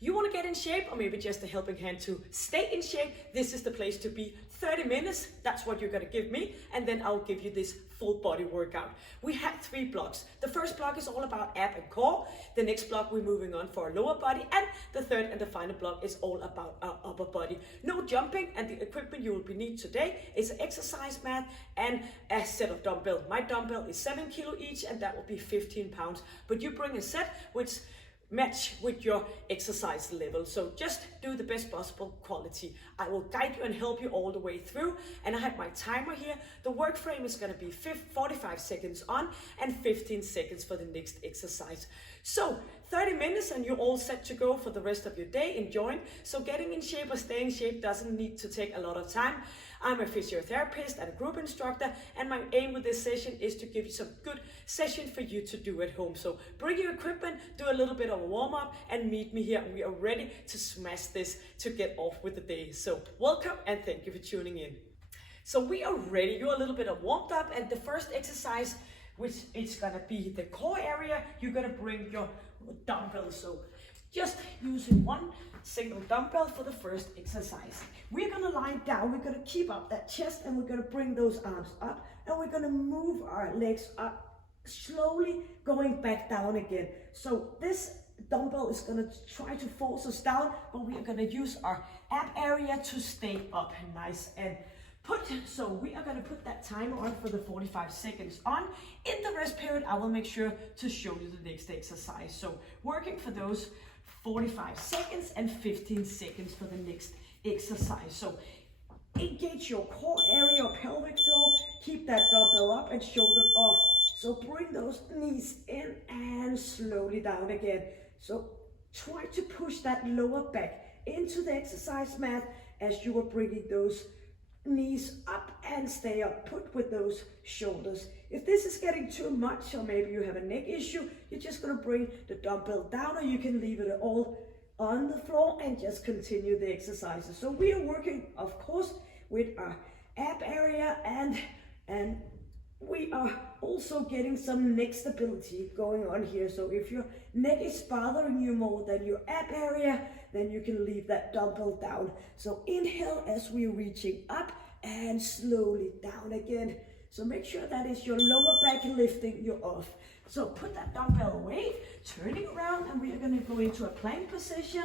You want to get in shape, or maybe just a helping hand to stay in shape, this is the place to be. 30 minutes, that's what you're going to give me, and then I'll give you this full body workout. We have 3 blocks. The first block is all about ab and core. The next block we're moving on for our lower body, and the third and the final block is all about our upper body. No jumping, and the equipment you will need today is an exercise mat and a set of dumbbell. My dumbbell is 7 kilo each, and that will be 15 pounds. But you bring a set which match with your exercise level. So just do the best possible quality. I will guide you and help you all the way through. And I have my timer here. The work frame is going to be 45 seconds on and 15 seconds for the next exercise. So 30 minutes and you're all set to go for the rest of your day, enjoying. So getting in shape or staying in shape doesn't need to take a lot of time. I'm a physiotherapist and a group instructor, and my aim with this session is to give you some good session for you to do at home. So bring your equipment, do a little bit of a warm-up, and meet me here. We are ready to smash this to get off with the day. So welcome and thank you for tuning in. So we are ready. You're a little bit of warmed up, and the first exercise, which is gonna be the core area, you're gonna bring your dumbbells. So just using one single dumbbell for the first exercise. We're gonna lie down, we're gonna keep up that chest, and we're gonna bring those arms up, and we're gonna move our legs up, slowly going back down again. So this dumbbell is gonna try to force us down, but we are gonna use our ab area to stay up nice and put. So we are gonna put that timer on for the 45 seconds on. In the rest period, I will make sure to show you the next exercise. So working for those 45 seconds and 15 seconds for the next exercise. So engage your core area or pelvic floor, keep that dumbbell up and shoulder off. So bring those knees in and slowly down again. So try to push that lower back into the exercise mat as you are bringing those knees up and stay up put with those shoulders. If this is getting too much, or maybe you have a neck issue, you're just going to bring the dumbbell down, or you can leave it all on the floor and just continue the exercises. So we are working, of course, with our ab area, and we are also getting some neck stability going on here. So if your neck is bothering you more than your ab area, then you can leave that dumbbell down. So inhale as we're reaching up and slowly down again. So make sure that is your lower back lifting you off. So put that dumbbell away, turning around, and we are going to go into a plank position,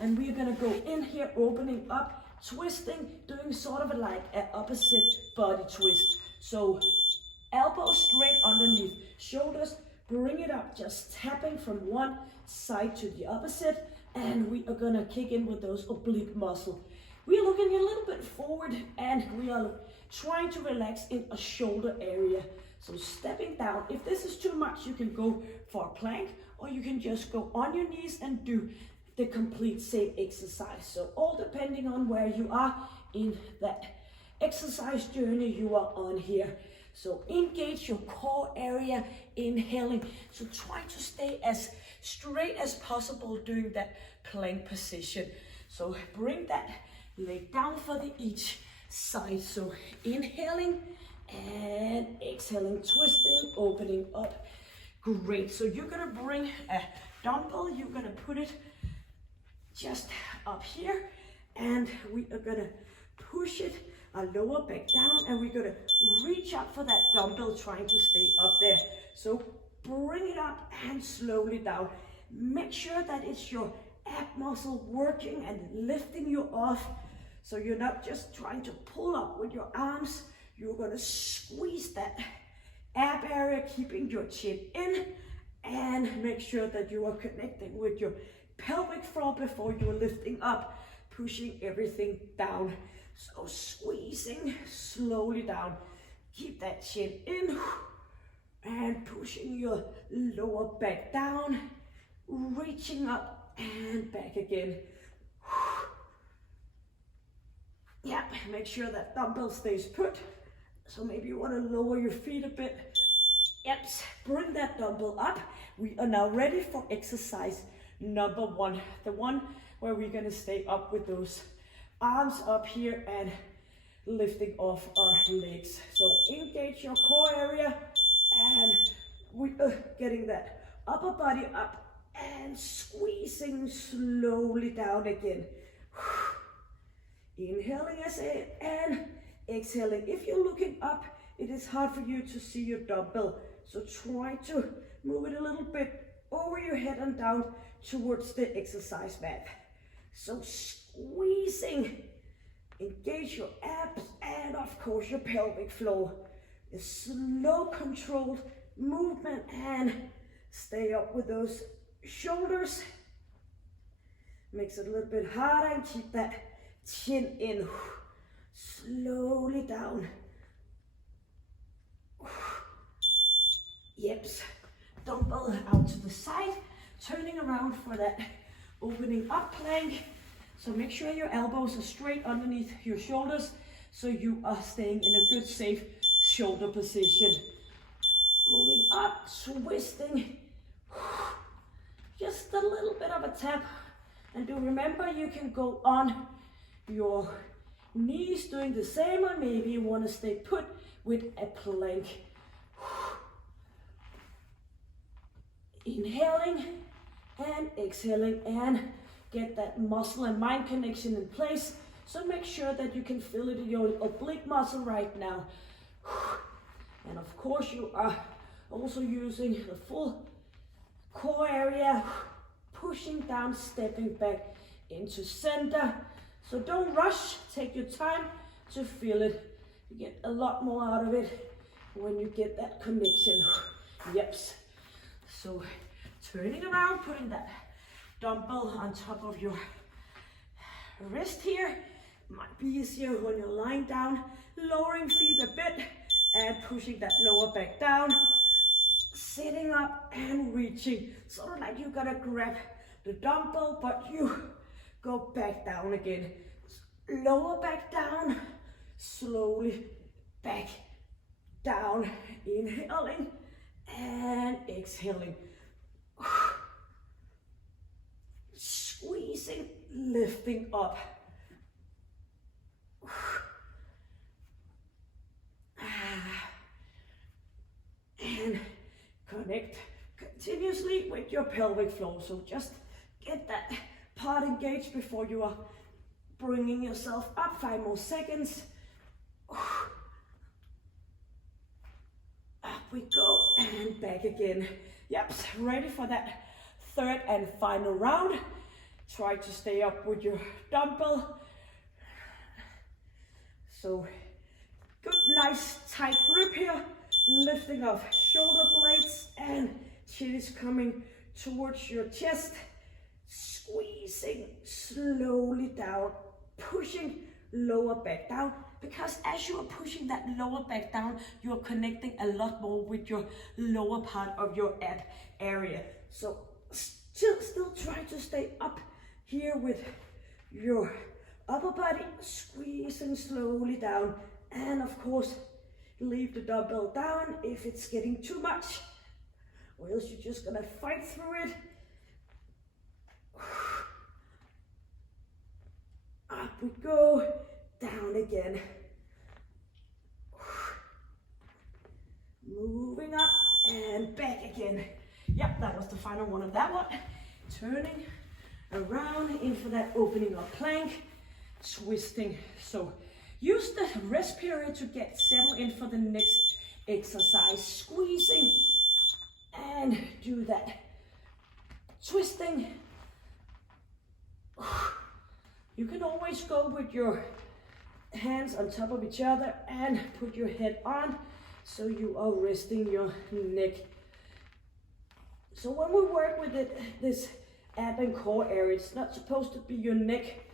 and we are going to go in here, opening up, twisting, doing sort of like an opposite body twist. So elbows straight underneath, shoulders, bring it up, just tapping from one side to the opposite, and we are gonna kick in with those oblique muscles. We are looking a little bit forward, and we are trying to relax in a shoulder area. So stepping down. If this is too much, you can go for a plank, or you can just go on your knees and do the complete same exercise. So all depending on where you are in that exercise journey you are on here. So engage your core area, inhaling. So try to stay as straight as possible doing that plank position. So bring that leg down for the each side. So inhaling and exhaling, twisting, opening up. Great. So you're gonna bring a dumbbell, you're gonna put it just up here, and we are gonna push it our lower back down, and we're gonna reach up for that dumbbell, trying to stay up there. So bring it up and slowly down. Make sure that it's your ab muscle working and lifting you off. So you're not just trying to pull up with your arms. You're gonna squeeze that ab area, keeping your chin in, and make sure that you are connecting with your pelvic floor before you're lifting up, pushing everything down. So squeezing slowly down, keep that chin in, and pushing your lower back down, reaching up and back again. Yeah, make sure that dumbbell stays put. So maybe you want to lower your feet a bit. Yep, bring that dumbbell up. We are now ready for exercise number 1, the one where we're going to stay up with those arms up here and lifting off our legs. So engage your core area, and we are getting that upper body up and squeezing slowly down again. Inhaling as it and exhaling. If you're looking up, it is hard for you to see your dumbbell, so try to move it a little bit over your head and down towards the exercise mat. So squeezing, engage your abs and of course your pelvic floor. A slow controlled movement and stay up with those shoulders. Makes it a little bit harder and keep that chin in. Slowly down. Yep. Dumbbell out to the side, turning around for that opening up plank. So make sure your elbows are straight underneath your shoulders so you are staying in a good safe shoulder position. Moving up, twisting. Just a little bit of a tap. And do remember you can go on your knees doing the same, or maybe you want to stay put with a plank. Inhaling and exhaling and get that muscle and mind connection in place. So make sure that you can feel it in your oblique muscle right now. And of course you are also using the full core area, pushing down, stepping back into center. So don't rush, take your time to feel it. You get a lot more out of it when you get that connection. Yep. So turning around, putting that dumbbell on top of your wrist here. Might be easier when you're lying down, lowering feet a bit and pushing that lower back down. Sitting up and reaching, sort of like you gotta grab the dumbbell, but you go back down again. Lower back down, slowly back down. Inhaling and exhaling. Squeezing, lifting up. And connect continuously with your pelvic floor. So just get that part engaged before you are bringing yourself up. 5 more seconds. Up we go and back again. Yep, ready for that third and final round. Try to stay up with your dumbbell. So good, nice tight grip here. Lifting off shoulder blades and chin is coming towards your chest. Squeezing slowly down, pushing lower back down, because as you are pushing that lower back down, you are connecting a lot more with your lower part of your ab area. So still try to stay up here with your upper body, squeezing slowly down, and of course leave the dumbbell down if it's getting too much, or else you're just gonna fight through it. Up we go, down again. Moving up and back again. Yep, that was the final one of that one. Turning around in for that opening up plank, twisting. So use the rest period to get settled in for the next exercise. Squeezing and do that twisting. You can always go with your hands on top of each other and put your head on so you are resting your neck. So when we work with this ab and core area, it's not supposed to be your neck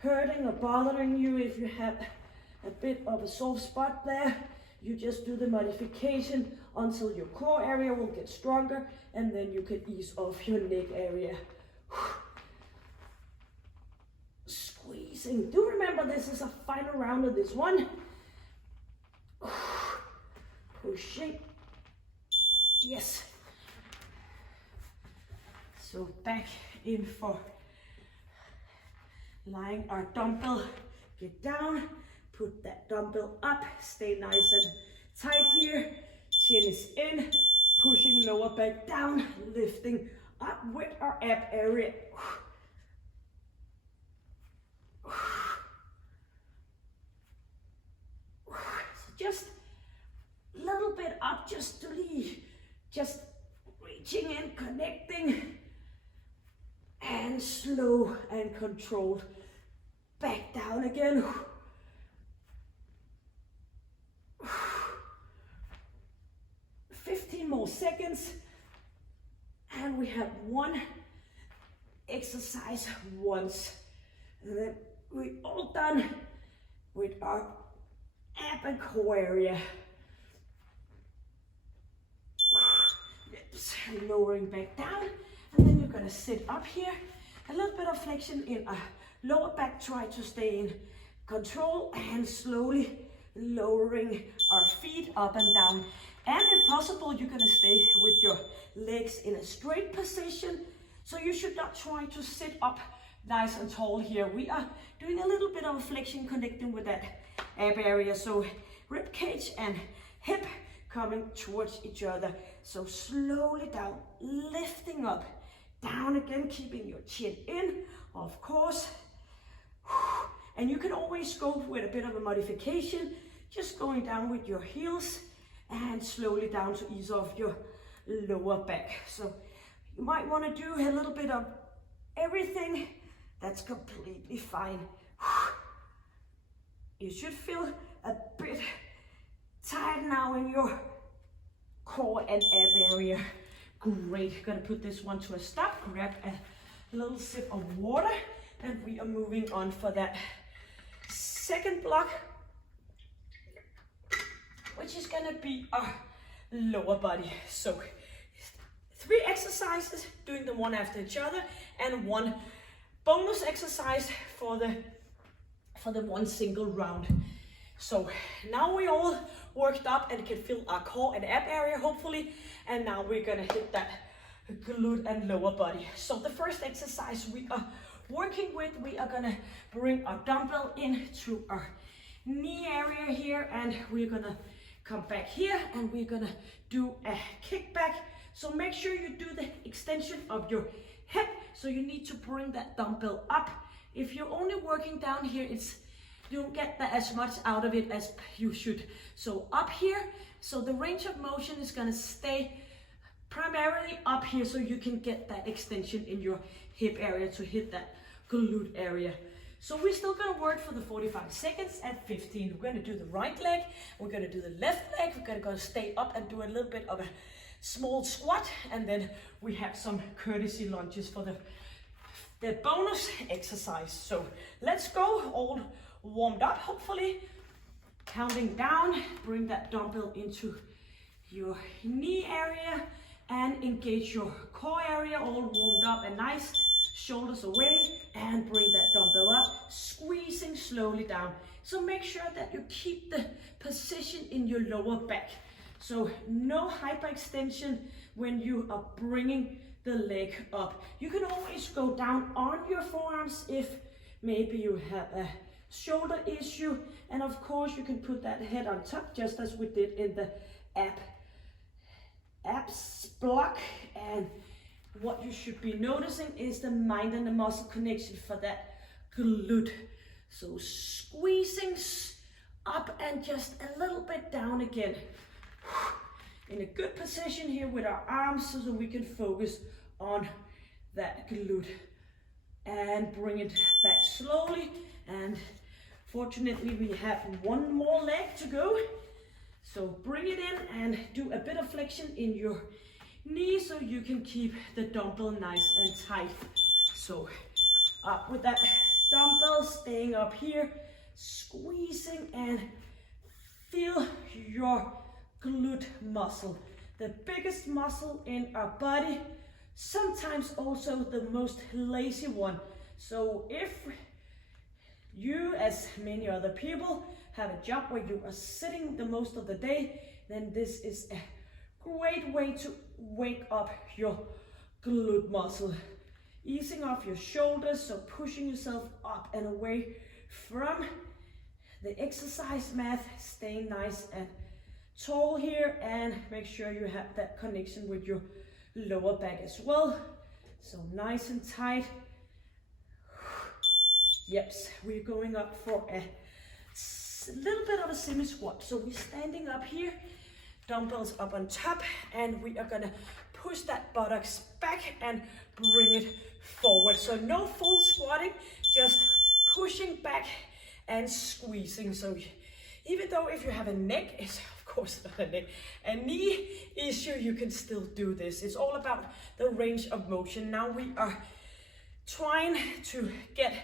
hurting or bothering you. If you have a bit of a soft spot there, you just do the modification until your core area will get stronger, and then you can ease off your neck area. Squeezing. Do remember this is a final round of this one. Pushing. Yes. So back in for lying our dumbbell. Get down. Put that dumbbell up. Stay nice and tight here. Chin is in. Pushing lower back down. Lifting up with our ab area. So just a little bit up, just to leave, just reaching in, connecting, and slow and controlled. Back down again. 15 more seconds. And we have one exercise once. And then we're all done with our ab and core area. Lowering back down. And then you're gonna sit up here. A little bit of flexion in our lower back. Try to stay in control and slowly lowering our feet up and down. And if possible, you're gonna stay with your legs in a straight position. So you should not try to sit up nice and tall here. We are doing a little bit of flexion connecting with that ab area. So rib cage and hip coming towards each other. So slowly down, lifting up, down again, keeping your chin in, of course. And you can always go with a bit of a modification, just going down with your heels and slowly down to ease off your lower back. So you might want to do a little bit of everything. That's completely fine. You should feel a bit tight now in your core and ab area. Great. Gonna put this one to a stop. Grab a little sip of water, and we are moving on for that second block, which is gonna be our lower body. So 3 exercises, doing them one after each other, and 1 bonus exercise for the one single round. So now we all worked up and can feel our core and ab area, hopefully. And now we're gonna hit that glute and lower body. So the first exercise we are working with, we are gonna bring our dumbbell into our knee area here, and we're gonna come back here and we're gonna do a kickback. So make sure you do the extension of your hip. So you need to bring that dumbbell up. If you're only working down here, you don't get that as much out of it as you should. So up here, so the range of motion is gonna stay primarily up here, so you can get that extension in your hip area to hit that glute area. So we're still gonna work for the 45 seconds at 15. We're gonna do the right leg, we're gonna do the left leg, we're gonna stay up and do a little bit of a small squat, and then we have some courtesy lunges for the bonus exercise. So let's go, all warmed up hopefully. Counting down, bring that dumbbell into your knee area and engage your core area, all warmed up and nice. Shoulders away, and bring that dumbbell up, squeezing slowly down. So make sure that you keep the position in your lower back. So no hyperextension when you are bringing the leg up. You can always go down on your forearms if maybe you have a shoulder issue, and of course you can put that head on top, just as we did in the abs block. And what you should be noticing is the mind and the muscle connection for that glute. So squeezing up and just a little bit down again. In a good position here with our arms, so we can focus on that glute. And bring it back slowly. And fortunately we have one more leg to go. So bring it in and do a bit of flexion in your knee so you can keep the dumbbell nice and tight. So up with that dumbbell, staying up here, squeezing, and feel your glute muscle, the biggest muscle in our body, sometimes also the most lazy one. So if you, as many other people, have a job where you are sitting the most of the day, then this is a great way to wake up your glute muscle. Easing off your shoulders, so pushing yourself up and away from the exercise mat, staying nice and tall here, and make sure you have that connection with your lower back as well. So nice and tight. Yep, we're going up for a little bit of a semi squat. So we're standing up here, dumbbells up on top, and we are gonna push that buttocks back and bring it forward. So no full squatting, just pushing back and squeezing. So even though if you have a neck, it's of course not a neck, a knee issue, you can still do this. It's all about the range of motion. Now we are trying to get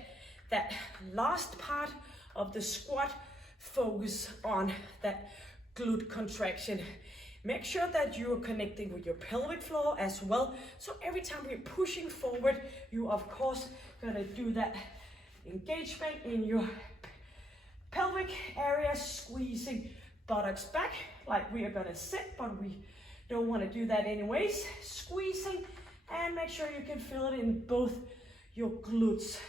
that last part of the squat, focus on that glute contraction. Make sure that you are connecting with your pelvic floor as well. So every time we're pushing forward, you of course gonna do that engagement in your pelvic area, squeezing buttocks back like we are gonna sit, but we don't want to do that anyways. Squeezing, and make sure you can feel it in both your glutes.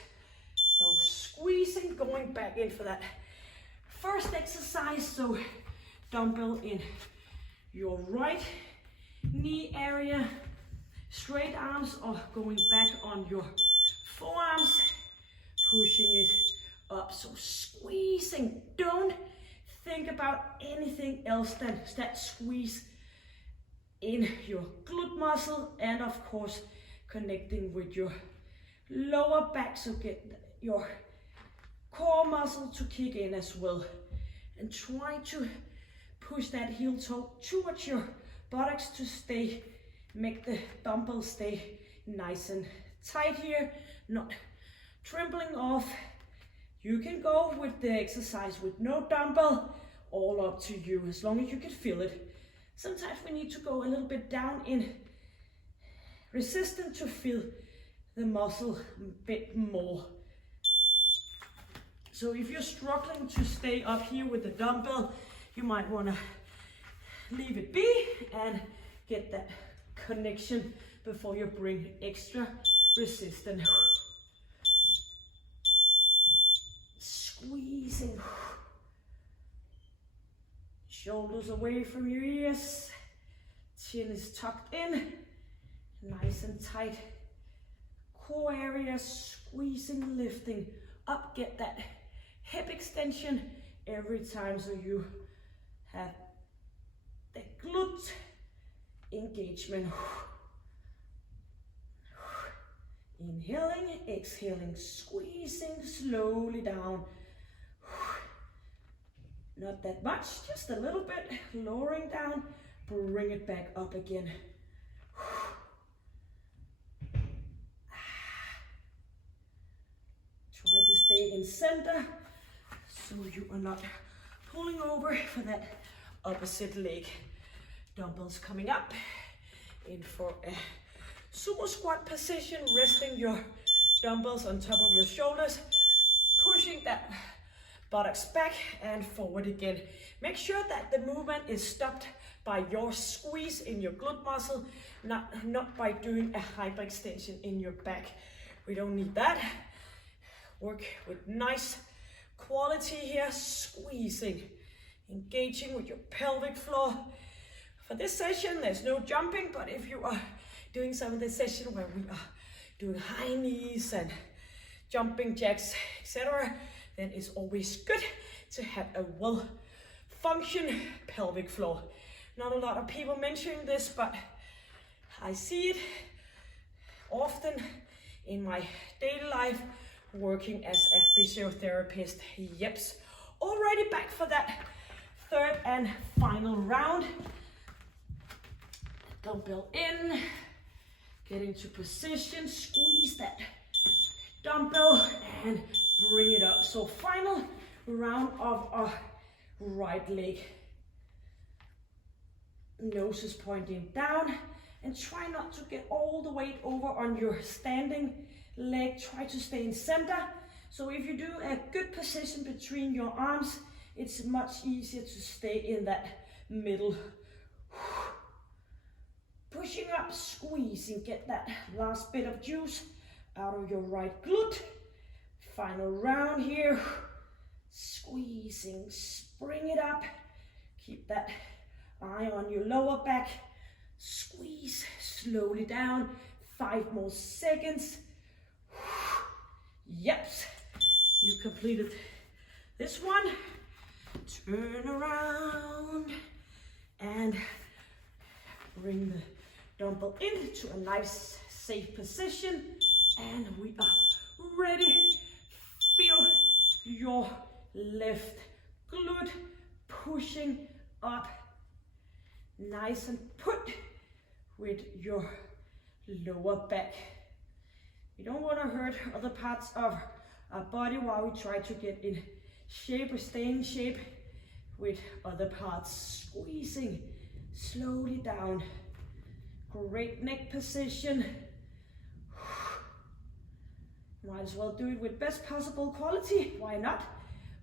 So squeezing, going back in for that first exercise. So dumbbell in your right knee area, straight arms or going back on your forearms, pushing it up. So squeezing, don't think about anything else than that squeeze in your glute muscle, and of course connecting with your lower back, so get your core muscle to kick in as well, and try to push that heel toe towards your buttocks to stay, make the dumbbell stay nice and tight here, not trembling off. You can go with the exercise with no dumbbell, all up to you, as long as you can feel it. Sometimes we need to go a little bit down in resistance to feel the muscle a bit more. So if you're struggling to stay up here with the dumbbell, you might want to leave it be and get that connection before you bring extra resistance. Squeezing. Shoulders away from your ears. Chin is tucked in. Nice and tight. Core area, squeezing, lifting up. Get that hip extension every time, so you have the glute engagement. Inhaling, exhaling, squeezing slowly down. Not that much, just a little bit, lowering down, bring it back up again. Try to stay in center so you are not pulling over for that opposite leg. Dumbbells coming up, in for a sumo squat position, resting your dumbbells on top of your shoulders, pushing that buttocks back and forward again. Make sure that the movement is stopped by your squeeze in your glute muscle, not by doing a hyperextension in your back. We don't need that. Work with nice quality here, squeezing, engaging with your pelvic floor. For this session, there's no jumping, but if you are doing some of the session where we are doing high knees and jumping jacks, etc., then it's always good to have a well-functioned pelvic floor. Not a lot of people mentioning this, but I see it often in my daily life working as a physiotherapist. Yeps. Already back for that third and final round. Dumbbell in, get into position, squeeze that dumbbell and bring it up. So final round of our right leg. Nose is pointing down, and try not to get all the weight over on your standing leg. Try to stay in center. So if you do a good position between your arms, it's much easier to stay in that middle. Pushing up, squeezing, get that last bit of juice out of your right glute. Final round here. Squeezing, bring it up. Keep that eye on your lower back. Squeeze slowly down. 5 more seconds. Yep, you completed this one. Turn around and bring the dumbbell into a nice safe position, and we are ready. Feel your left glute pushing up, nice and put with your lower back. You don't want to hurt other parts of our body while we try to get in shape or stay in shape with other parts. Squeezing slowly down. Great neck position. Might as well do it with best possible quality. Why not?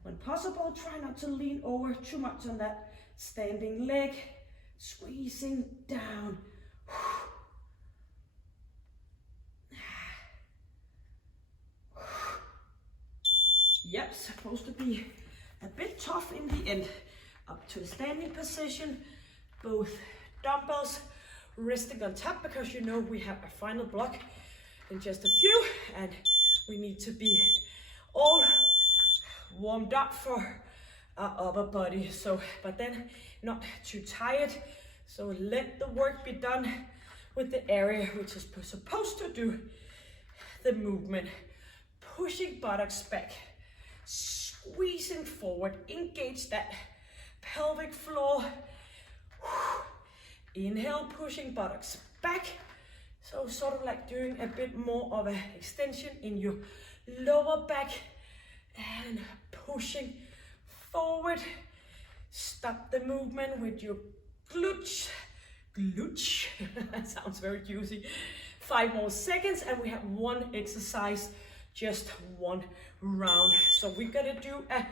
When possible, try not to lean over too much on that standing leg. Squeezing down. Yep, supposed to be a bit tough in the end. Up to a standing position, both dumbbells resting on top, because you know we have a final block in just a few, and we need to be all warmed up for our upper body. So, but then not too tired. So let the work be done with the area which is supposed to do the movement. Pushing buttocks back, squeezing forward, engage that pelvic floor. Inhale, pushing buttocks back. So sort of like doing a bit more of an extension in your lower back, and pushing forward. Stop the movement with your glutes. That sounds very juicy. 5 more seconds, and we have one exercise, just one round. So we're gonna do a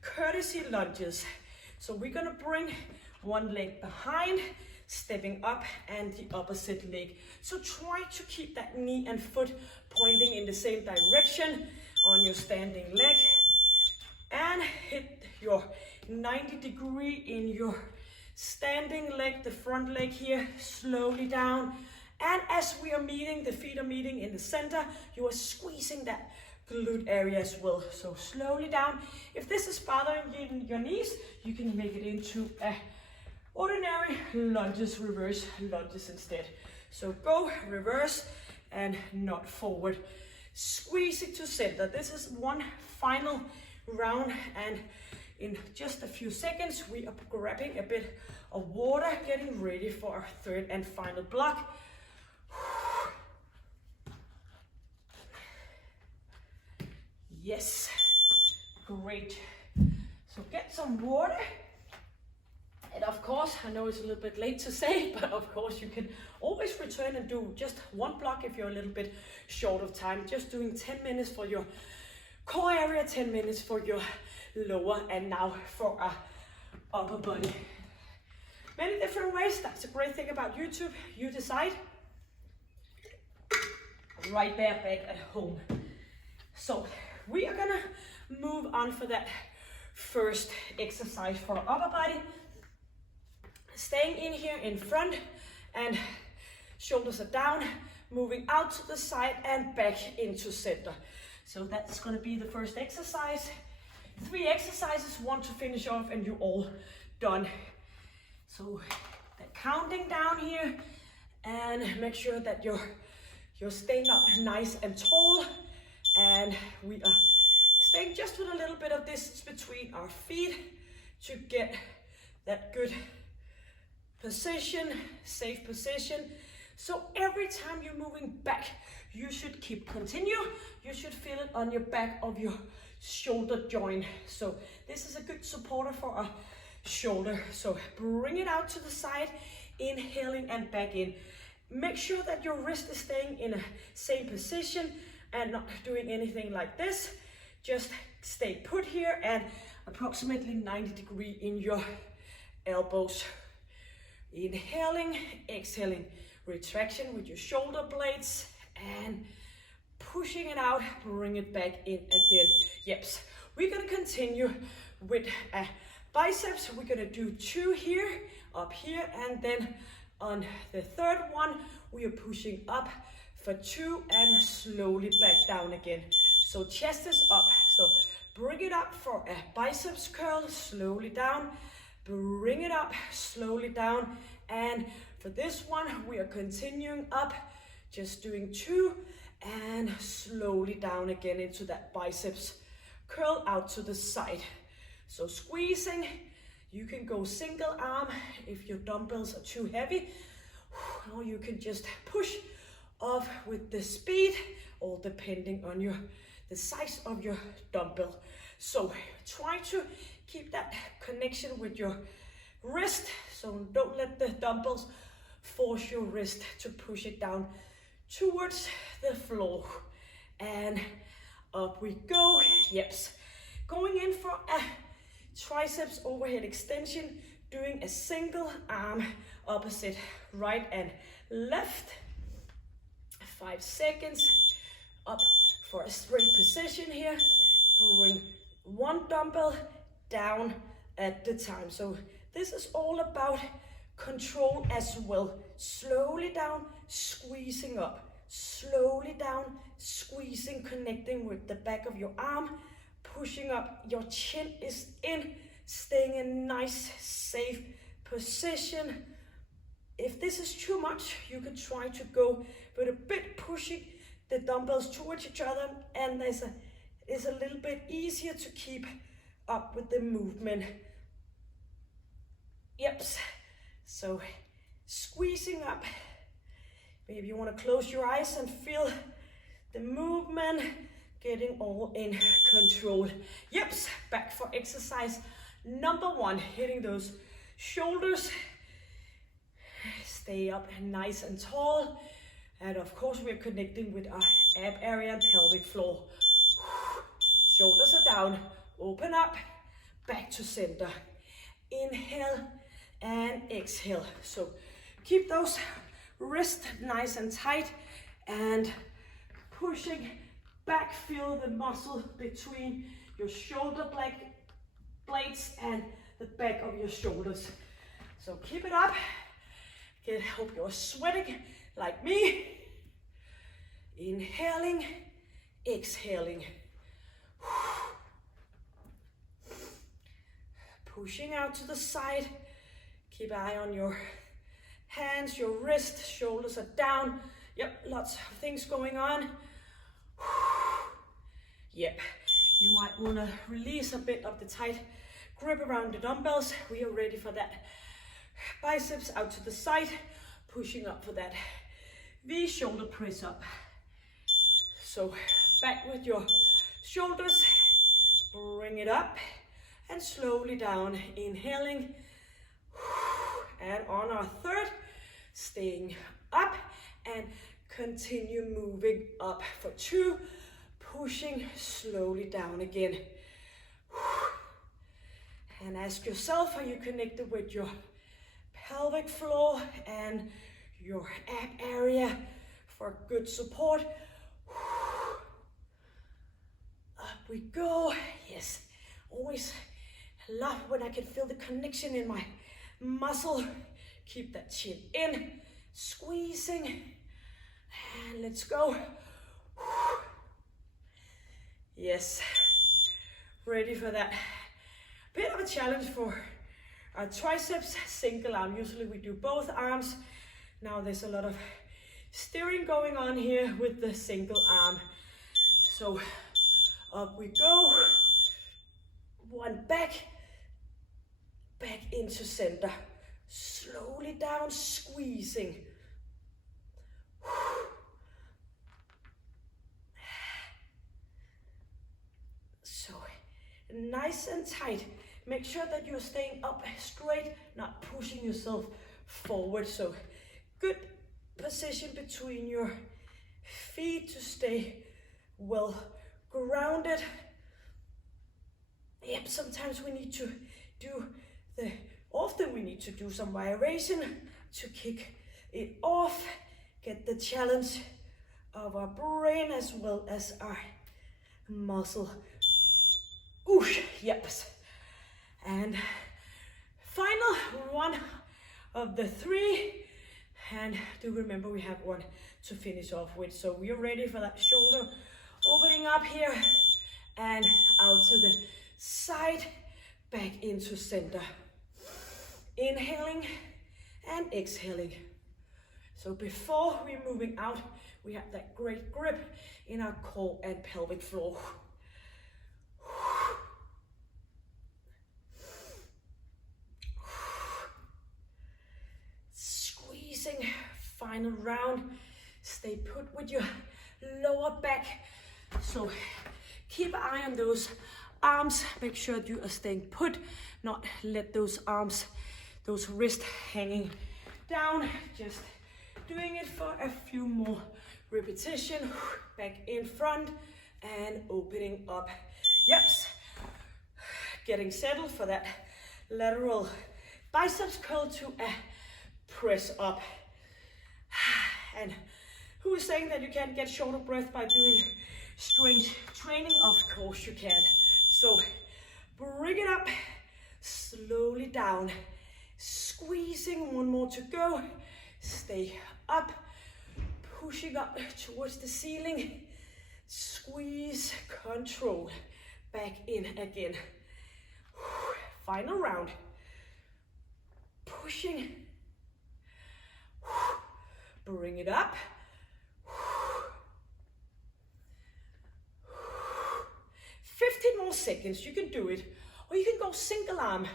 courtesy lunges. So we're gonna bring one leg behind, stepping up, and the opposite leg. So try to keep that knee and foot pointing in the same direction on your standing leg, and hit your 90-degree in your standing leg, the front leg here, slowly down. And as we are meeting, the feet are meeting in the center, you are squeezing that glute area as well. So slowly down. If this is bothering you in your knees, you can make it into a ordinary lunges, reverse lunges instead. So go reverse and not forward. Squeeze it to center. This is one final round, and in just a few seconds we are grabbing a bit of water, getting ready for our third and final block. Yes, great. So get some water. And of course, I know it's a little bit late to say, but of course you can always return and do just one block if you're a little bit short of time. Just doing 10 minutes for your core area, 10 minutes for your lower, and now for our upper body. Many different ways. That's a great thing about YouTube. You decide. Right there, back at home. So we are gonna move on for that first exercise for our upper body. Staying in here in front, and shoulders are down, moving out to the side and back into center. So that's going to be the first exercise. 3 exercises, 1 to finish off, and you're all done. So counting down here, and make sure that you're staying up nice and tall, and we are staying just with a little bit of distance between our feet to get that good position, safe position. So every time you're moving back, you should continue. You should feel it on your back of your shoulder joint. So this is a good supporter for our shoulder. So bring it out to the side, inhaling and back in. Make sure that your wrist is staying in a same position and not doing anything like this. Just stay put here and approximately 90-degree in your elbows. Inhaling, exhaling, retraction with your shoulder blades, and pushing it out, bring it back in again. Yep, we're gonna continue with biceps. We're gonna do 2 here, up here, and then on the third one, we are pushing up for 2, and slowly back down again. So chest is up, so bring it up for a biceps curl, slowly down, bring it up, slowly down, and for this one we are continuing up, just doing 2, and slowly down again into that biceps curl out to the side. So squeezing, you can go single arm if your dumbbells are too heavy, or you can just push off with the speed, all depending on the size of your dumbbell. So try to keep that connection with your wrist, so don't let the dumbbells force your wrist to push it down towards the floor. And up we go. Yes, going in for a triceps overhead extension, doing a single arm opposite right and left. 5 seconds, up for a straight position here. Bring one dumbbell down at the time. So this is all about control as well. Slowly down, squeezing up. Slowly down, squeezing, connecting with the back of your arm. Pushing up, your chin is in, staying in nice, safe position. If this is too much, you can try to go with a bit pushing the dumbbells towards each other, and it's a little bit easier to keep up with the movement. Yep, so squeezing up. Maybe you want to close your eyes and feel the movement, getting all in control. Yep, back for exercise number 1, hitting those shoulders. Stay up nice and tall. And of course, we're connecting with our ab area and pelvic floor. Shoulders are down, open up, back to center. Inhale and exhale. So keep those wrists nice and tight and pushing back. Feel the muscle between your shoulder blades and the back of your shoulders. So keep it up. Hope you're sweating like me. Inhaling, exhaling. Pushing out to the side. Keep an eye on your hands, your wrist, shoulders are down. Yep, lots of things going on. Yep, you might want to release a bit of the tight grip around the dumbbells. We are ready for that. Biceps out to the side, pushing up for that V shoulder press up. So back with your shoulders, bring it up and slowly down, inhaling. And on our third, staying up and continue moving up for 2, pushing slowly down again. And ask yourself, are you connected with your pelvic floor and your ab area for good support? Up we go. Yes, always love when I can feel the connection in my muscle. Keep that chin in, squeezing, and let's go. Yes, ready for that. Bit of a challenge for our triceps, single arm. Usually we do both arms. Now there's a lot of steering going on here with the single arm. So up we go. One back into center. Slowly down, squeezing. So nice and tight. Make sure that you're staying up straight, not pushing yourself forward. So good position between your feet to stay well grounded. Yep, sometimes we need to often we need to do some variation to kick it off, get the challenge of our brain as well as our muscle. Oosh, yep. And final one of the 3, and do remember we have 1, to finish off with. So we're ready for that shoulder opening up here and out to the side, back into center. Inhaling and exhaling. So before we're moving out, we have that great grip in our core and pelvic floor. Squeezing, final round. Stay put with your lower back. So keep an eye on those arms. Make sure you are staying put, not let those arms, those wrists hanging down. Just doing it for a few more repetitions. Back in front and opening up. Yes. Getting settled for that lateral biceps curl to a press up. And who's saying that you can't get short of breath by doing strength training? Of course you can. So bring it up, slowly down, squeezing, one more to go. Stay up, pushing up towards the ceiling. Squeeze, control, back in again. Final round. Pushing. Bring it up. 15 more seconds, you can do it. Or you can go single arm.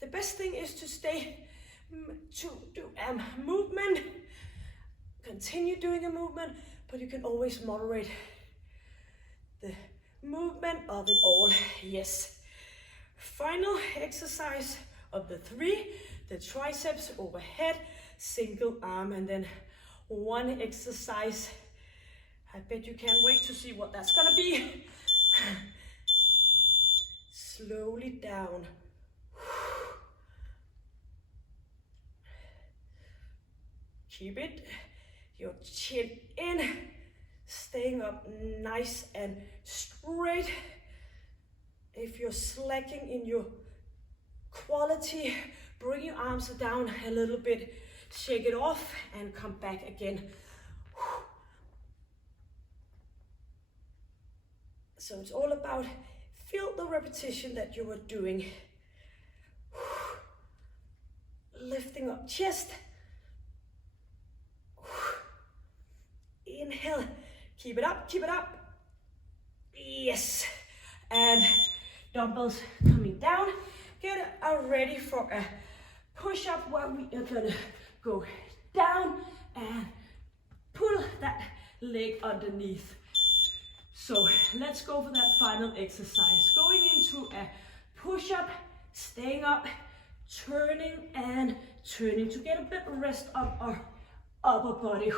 The best thing is to stay, to do a movement. Continue doing a movement, but you can always moderate the movement of it all. Yes. Final exercise of the 3, the triceps overhead, single arm, and then one exercise. I bet you can't wait to see what that's gonna be. Slowly down. Keep it, your chin in, staying up nice and straight. If you're slacking in your quality, bring your arms down a little bit, shake it off and come back again. So it's all about feel the repetition that you were doing. Lifting up chest. Inhale, keep it up, keep it up. Yes. And dumbbells coming down. Get ready for a push-up where we are gonna go down and pull that leg underneath. So let's go for that final exercise. Going into a push-up, staying up, turning and turning to get a bit of rest of our upper body.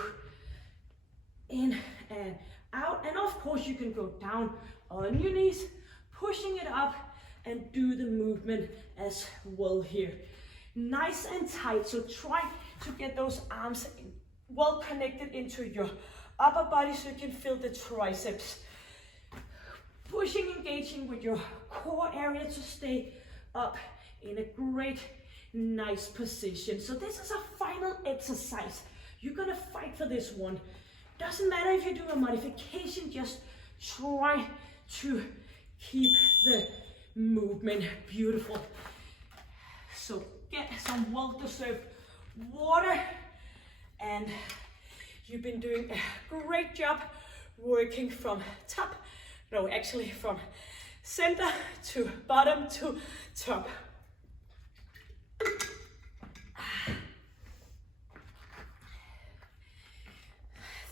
In and out, and of course you can go down on your knees, pushing it up and do the movement as well here. Nice and tight, so try to get those arms well connected into your upper body so you can feel the triceps. Pushing, engaging with your core area to stay up in a great, nice position. So this is a final exercise. You're gonna fight for this one. Doesn't matter if you do a modification, just try to keep the movement beautiful. So get some well-deserved water, and you've been doing a great job working from from center to bottom to top.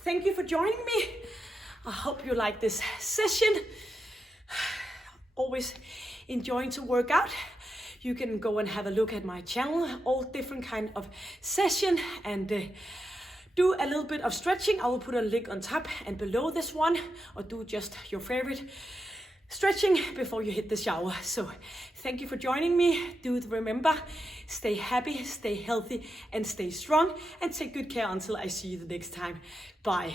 Thank you for joining me. I hope you like this session. Always enjoying to work out. You can go and have a look at my channel, all different kind of session, and do a little bit of stretching. I will put a link on top and below this one, or do just your favorite stretching before you hit the shower. So thank you for joining me. Do remember, stay happy, stay healthy, and stay strong, and take good care until I see you the next time. Bye.